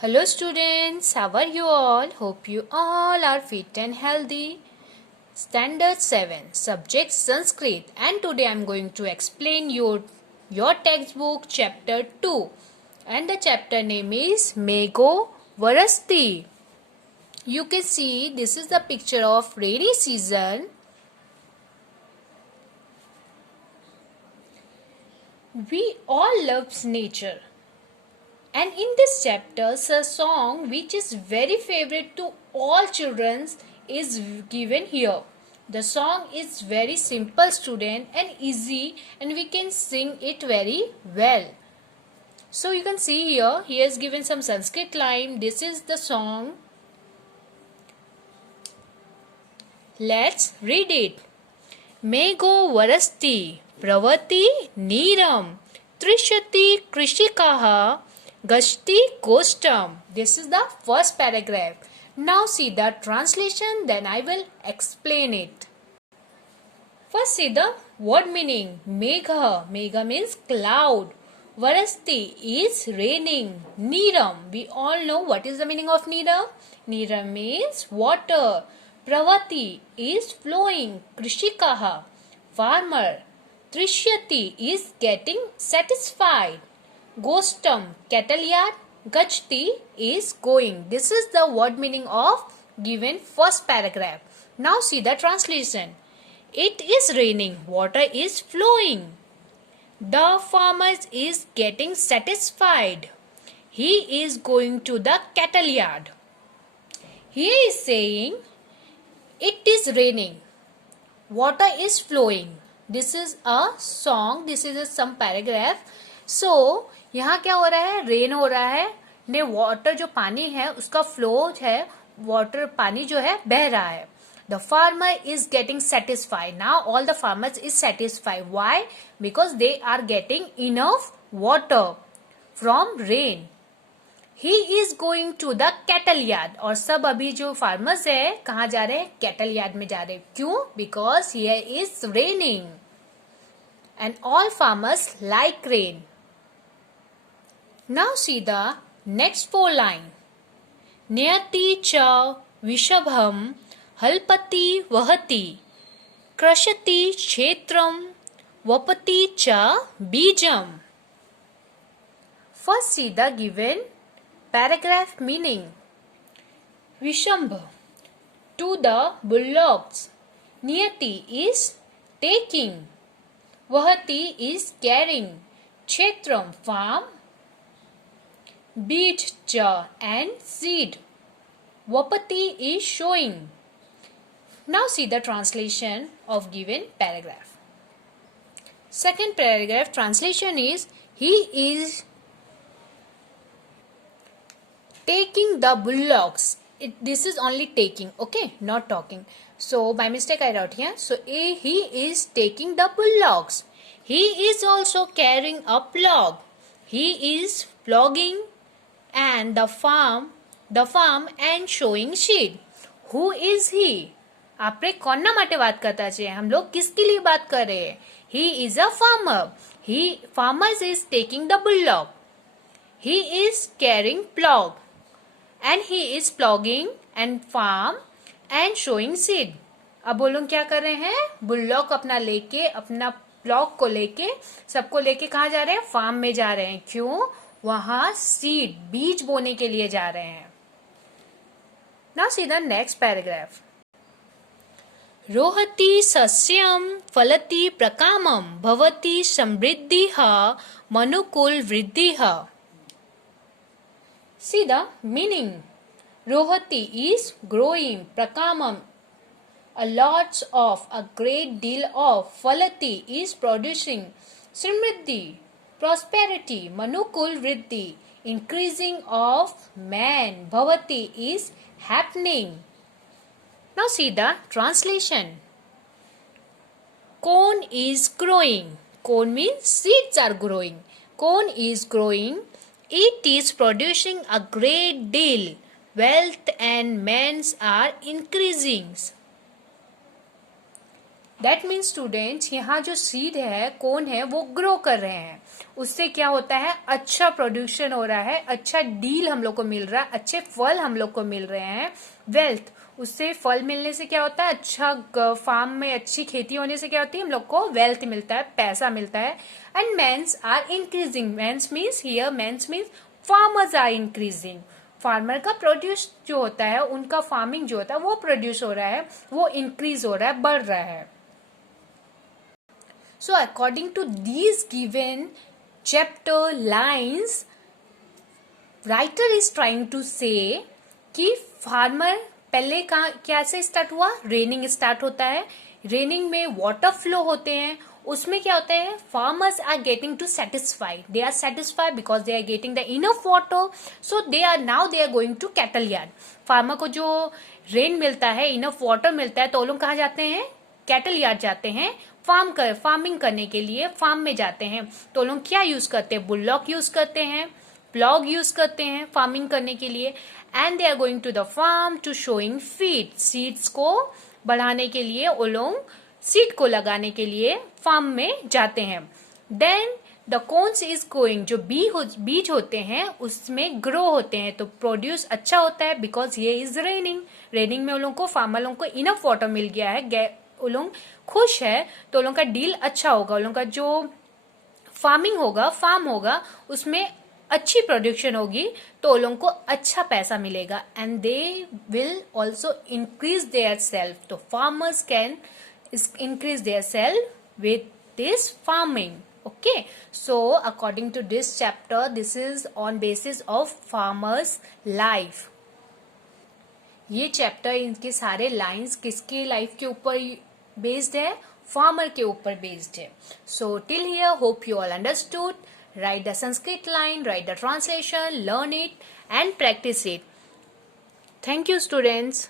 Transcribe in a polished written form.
Hello students, how are you all? Hope you all are fit and healthy. Standard 7, subject Sanskrit, and today I am going to explain your textbook chapter 2, and the chapter name is Megho Varasti. You can see this is the picture of rainy season. We all love nature. And in this chapter, a song which is very favorite to all children is given here. The song is very simple, student, and easy, and we can sing it very well. So you can see here, he has given some Sanskrit line. This is the song. Let's read it. Megho varasti pravati neeram trishati krishikaha gashti kostam. This is the first paragraph. Now see the translation, then I will explain it. First see the word meaning. Megha. Megha means cloud. Varasti is raining. Neeram. We all know what is the meaning of Neeram. Neeram means water. Pravati is flowing. Krishikaha, farmer. Trishyati is getting satisfied. Gostam, cattle yard. Gachti is going. This is the word meaning of given first paragraph. Now see the translation. It is raining. Water is flowing. The farmer is getting satisfied. He is going to the cattle yard. He is saying, it is raining. Water is flowing. This is a song. This is some paragraph. So, यहाँ क्या हो रहा है? Rain हो रहा है. ने water जो पानी है उसका फ्लो है. वाटर पानी जो है बह रहा है. The farmer is getting satisfied. Now all the farmers is satisfied. Why? Because they are getting enough water from rain. He is going to the cattle yard. और सब अभी जो farmers है कहाँ जा रहे हैं? Cattle yard में जा रहे हैं. क्यों? Because here is raining. And all farmers like rain. Now see the next four lines. Niyati cha vishabham halpati vahati krashati kshetram vapati cha bijam. First see the given paragraph meaning. Vishambh, to the bullocks. Niyati is taking. Vahati is carrying. Kshetram, farm. Bij cha and seed. Vapati is showing. Now see the translation of given paragraph. Second paragraph translation is, he is taking the bullocks. This is only taking, okay, not talking. So by mistake I wrote here. So he is taking the bullocks. He is also carrying a plough. He is ploughing and the farm and showing seed. Who is he? આપણે કોના માટે વાત કરતા છે? हम लोग किसके लिए बात कर रहे हैं? He is a farmer. Farmer is taking the bullock. He is carrying plough. And he is ploughing and farm and showing seed. अब बोलो क्या कर रहे हैं? बुल्लॉक अपना लेके, अपना प्लॉग को लेके, सबको लेके कहाँ जा रहे हैं? फार्म में जा रहे हैं. क्यों? वहां सीड, बीज बोने के लिए जा रहे हैं. Now see the next paragraph. रोहति सस्यम फलति प्रकामम भवति समृद्धिः मनुकुल वृद्धिः. See the meaning. Rohati is growing. Prakamam, a lots of, a great deal of. Falati is producing. Simriddhi, prosperity. Manukul vriddhi, increasing of man. Bhavati is happening. Now see the translation. Corn is growing. Corn means seeds are growing. Corn is growing. It is producing a great deal. Wealth and men's are increasing. That means students, यहाँ जो seed है, कौन है, वो grow कर रहे हैं, उससे क्या होता है, अच्छा प्रोड्यूशन हो रहा है, अच्छा डील हम लोग को मिल रहा है, अच्छे फल हम लोग को मिल रहे हैं, वेल्थ, उससे फल मिलने से क्या होता है, अच्छा फार्म में अच्छी खेती होने से क्या होती है, हम लोग को वेल्थ मिलता है, पैसा मिलता है। And men's are increasing, men's means here, men's means farmers are increasing, farmer का प्रोड्यूस जो होता है, उनका फार्मिंग जो होता है वो प्रोड्यूस हो रहा है, वो इंक्रीज हो रहा है, बढ़ रहा है। So according to these given chapter lines, writer is trying to say कि फार्मर पहले कहाँ क्या से स्टार्ट हुआ, रेनिंग स्टार्ट होता है, रेनिंग में वाटर फ्लो होते हैं, उसमें क्या होता है, farmers are getting to satisfied, they are satisfied because they are getting the enough water, so they are now they are going to cattle yard. Farmer को जो रेन मिलता है, इनफ वाटर मिलता है, तो वो लोग कहाँ जाते हैं, कैटल यार्ड जाते हैं, फार्मिंग करने के लिए फार्म में जाते हैं। तो लोग क्या यूज करते हैं, बुलडॉग यूज करते हैं, प्लॉग यूज करते हैं फार्मिंग करने के लिए। And they are going to the farm to sowing feed, seeds को बढ़ाने के लिए वो लोग सीड को लगाने के लिए फार्म में जाते हैं। Then the corns is going, जो बीज होते हैं उसमें ग्रो होते हैं, तो प्रोड्यूस अच्छा होता है बिकॉज ये इज रेनिंग, रेनिंग में उन लोगों को, फार्मर लोगों को इनफ वाटर मिल गया है, वो लोग खुश है, तो लोगों का डील अच्छा होगा, उन लोगों का जो फार्मिंग होगा, फार्म होगा, उसमें अच्छी प्रोडक्शन होगी, तो लोगों को अच्छा पैसा मिलेगा। And they will also increase their self, तो farmers can increase their self with this farming. Okay, so according to this chapter, this is on basis of farmers life. ये चैप्टर, इनके सारे लाइंस किसके लाइफ के ऊपर based है, farmer के ऊपर बेस्ड है। So till here, hope you all understood. Write the Sanskrit line, write the translation, learn it and practice it. Thank you, students.